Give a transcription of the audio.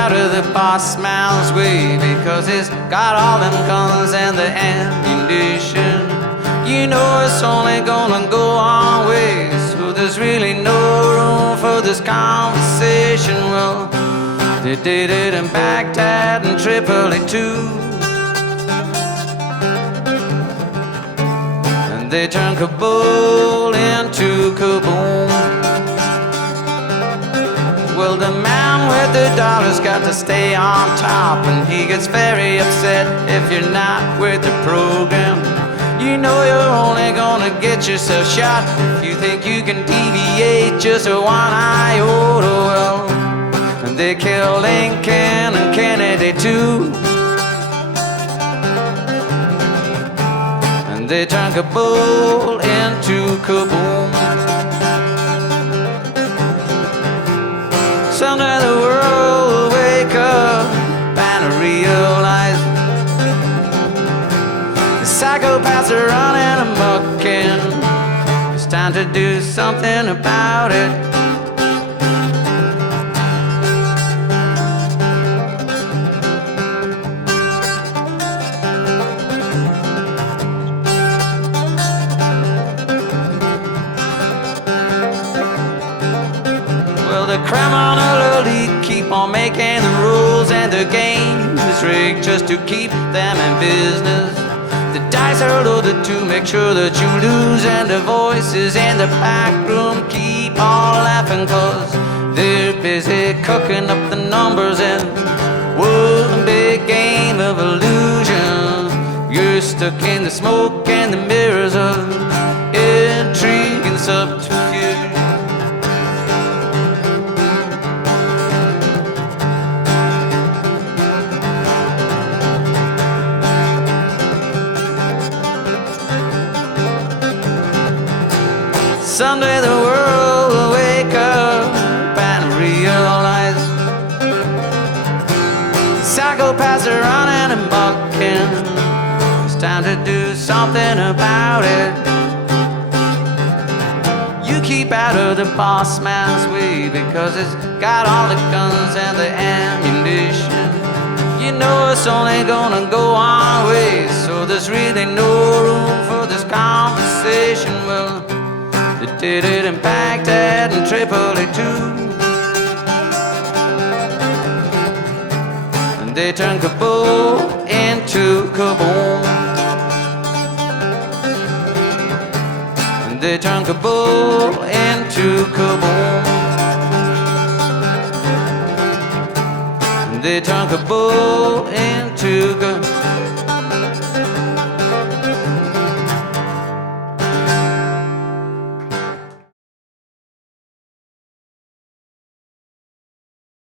out of the boss man's way, because he's got all them guns and the ammunition. You know it's only gonna go on ways, so there's really no room for this conversation. Well, they did it in Baghdad and Tripoli too, and they turned Kabul into Kaboom. Well, the man with the dollar's got to stay on top, and he gets very upset if you're not with the program. You know you're only gonna get yourself shot if you think you can deviate just a one iota. Well, and they killed Lincoln and Kennedy too, and they turned Kabul into Kaboom. Someday the world will wake up and realize the psychopaths are running amok, and it's time to do something about it. Well, the criminal elite keep on making the rules, and the game is rigged just to keep them in business. The dice are loaded to make sure that you lose, and the voices in the back room keep on laughing, cause they're busy cooking up the numbers in one big game of illusion. You're stuck in the smoke and the mirrors of intrigue and subterfuge. Someday the world will wake up and realize the psychopaths are running amok, and it's time to do something about it. You keep out of the boss man's way, because it's got all the guns and the ammunition. You know it's only gonna go on ways, so there's really no room for this conversation. Well, they did it in Baghdad and Tripoli too, and they turned Kabul into Kaboom, and they turned Kabul into Kaboom, and they turned Kabul into Kaboom.